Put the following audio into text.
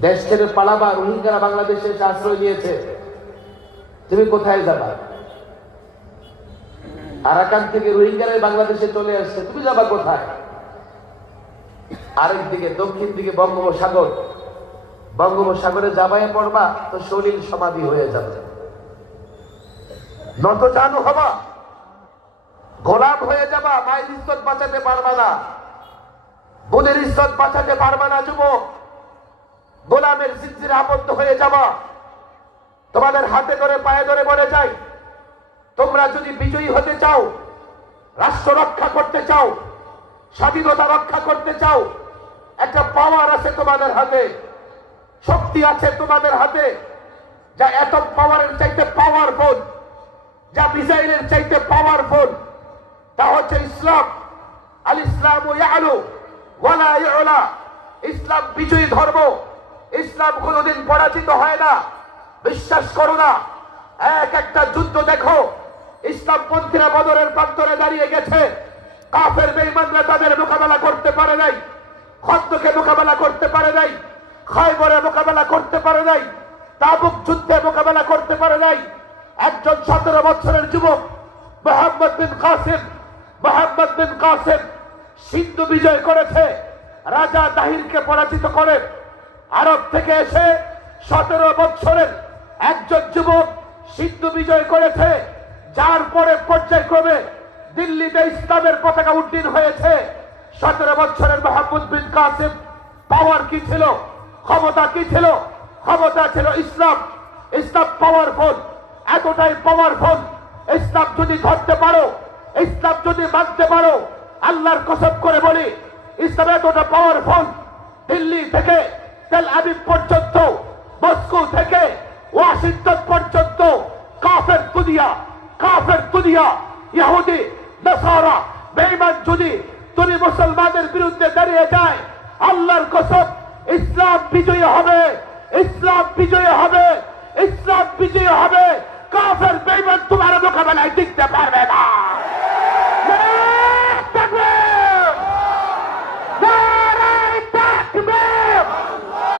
দেশ ছেড়ে পালাবা রোহিঙ্গারা বাংলাদেশে এসে আশ্রয় নিয়েছে। তুমি কোথায় যাবা? আরাকান থেকে রোহিঙ্গারাই বাংলাদেশে চলে আসছে, তুমি যাবা কোথায়? আরেক দিকে, দক্ষিণ দিকে বঙ্গোপসাগর। বঙ্গোপসাগরে যাবায় পড়বা, তো শরীর সমাধি হয়ে যাবে। নত জানু হবা, গোলাম হয়ে যাবা, মায়ের ইজ্জত বাঁচাতে পারবা না। বোনের ইজ্জত বাঁচাতে পারবা না, যুবক। গোলামের জিঞ্জিরে আবদ্ধ হয়ে যাওয়া তোমাদের হাতে ধরে, পায়ে ধরে বলে যাই, তোমরা যদি বিজয়ী হতে চাও, রাষ্ট্র রক্ষা করতে চাও, স্বাধীনতা রক্ষা করতে চাও, একটা পাওয়ার আছে তোমাদের হাতে, শক্তি আছে তোমাদের হাতে, যা এত পাওয়ারের চাইতে পাওয়ারফুল যা মিসাইলের চাইতে পাওয়ারফুল তা হচ্ছে ইসলাম। আল ইসলাম ওয়ালা ইসলাম বিজয়ী ধর্ম। ইসলাম কোনোদিন পরাজিত হয় না। বিশ্বাস করো না। এক একটা যুদ্ধ দেখো। ইসলাম পন্থীরা বদরের প্রান্তরে দাঁড়িয়ে গেছে। কাফের বেঈমানরা তাদের মোকাবেলা করতে পারে নাই। খদ্দকে মোকাবেলা করতে পারে নাই। খায়বরে মোকাবেলা করতে পারে নাই। তাবুক যুদ্ধে মোকাবেলা করতে পারে নাই। একজন সতেরো বছরের যুবক, মোহাম্মদ বিন কাসিম, মোহাম্মদ বিন কাসিম সিন্ধু বিজয় করেছে। রাজা দাহিরকে পরাজিত করে। আরব থেকে এসে সতেরো বছরের একজন যুবক সিন্ধু বিজয় করেছে, যার পরে পর্যায়ক্রমে দিল্লিতে ইসলামের পতাকা উড্ডীন হয়েছে। সতেরো বছরের মোহাম্মদ বিন কাসিম পাওয়ার কি ছিল? ক্ষমতা কি ছিল? ক্ষমতা ছিল ইসলাম। ইসলাম পাওয়ারফুল এতটাই পাওয়ারফুল ইসলাম যদি ধরতে পারো, ইসলাম যদি মানতে পারো, আল্লাহর কসব করে বলি, ইসলাম এতটা পাওয়ারফুল দিল্লি থেকে তেল আবিব পর্যন্ত মস্কো থেকে ওয়াশিংটন পর্যন্ত, কাফের দুনিয়া কাফের দুনিয়া, ইহুদি, নাসারা, বেঈমান যদি তুমি মুসলমানদের বিরুদ্ধে দাঁড়িয়ে যায়, আল্লাহর কসম, ইসলাম বিজয়ী হবে, ইসলাম বিজয়ী হবে, ইসলাম বিজয়ী হবে, কাফের বেঈমান তোমার মোকাবেলায় টিকতে পারবে